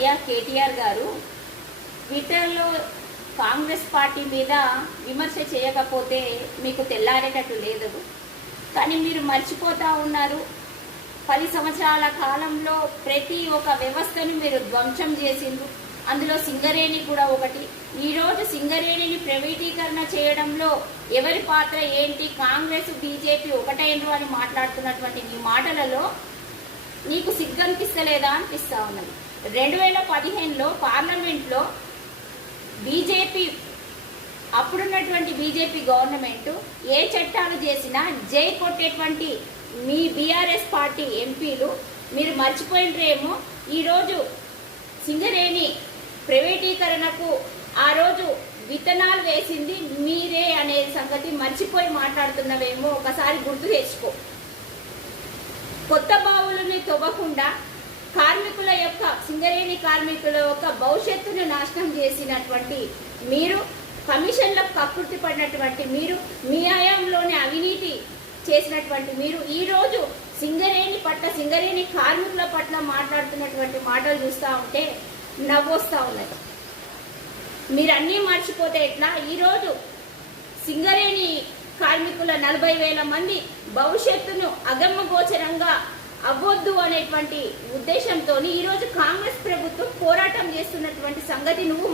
అయ్యా కేటీఆర్ గారు ట్విట్టర్లో కాంగ్రెస్ పార్టీ మీద విమర్శ చేయకపోతే మీకు తెల్లారేటట్టు లేదు. కానీ మీరు మర్చిపోతా ఉన్నారు. పది సంవత్సరాల కాలంలో ప్రతి ఒక్క వ్యవస్థను మీరు ధ్వంసం చేసిండ్రు. అందులో సింగరేణి కూడా ఒకటి. ఈరోజు సింగరేణిని ప్రైవేటీకరణ చేయడంలో ఎవరి పాత్ర ఏంటి? కాంగ్రెస్ బీజేపీ ఒకటైనరు అని మాట్లాడుతున్నటువంటి మీ మాటలలో నీకు సిగ్గు అనిపిస్తలేదా అనిపిస్తా ఉన్నది. రెండు వేల పదిహేనులో పార్లమెంట్లో బీజేపీ అప్పుడున్నటువంటి బీజేపీ గవర్నమెంట్ ఏ చట్టాలు చేసినా జై కొట్టేటువంటి మీ బీఆర్ఎస్ పార్టీ ఎంపీలు మీరు మర్చిపోయినరేమో. ఈరోజు సింగరేణి ప్రైవేటీకరణకు ఆ రోజు విత్తనాలు వేసింది మీరే అనే సంగతి మర్చిపోయి మాట్లాడుతున్నవేమో ఒకసారి గుర్తు తెచ్చుకో. కొత్త బావులని తవ్వకుండా కార్మికుల యొక్క సింగరేణి కార్మికుల యొక్క భవిష్యత్తును నాశనం చేసినటువంటి మీరు కమిషన్లకు కక్కుర్తి పడినటువంటి మీరు మీ హయాంలోనే అవినీతి చేసినటువంటి మీరు ఈ రోజు సింగరేణి పట్ల సింగరేణి కార్మికుల పట్ల మాట్లాడుతున్నటువంటి మాటలు చూస్తూ ఉంటే నవ్వొస్తా ఉన్నది. మీరు అన్నీ మర్చిపోతే ఎట్లా? ఈరోజు సింగరేణి కార్మికుల నలభై వేల మంది భవిష్యత్తును అగమ్యగోచరంగా అవ్వద్దు అనేటువంటి ఉద్దేశంతో ఈరోజు కాంగ్రెస్ ప్రభుత్వం పోరాటం చేస్తున్నటువంటి సంగతి నువ్వు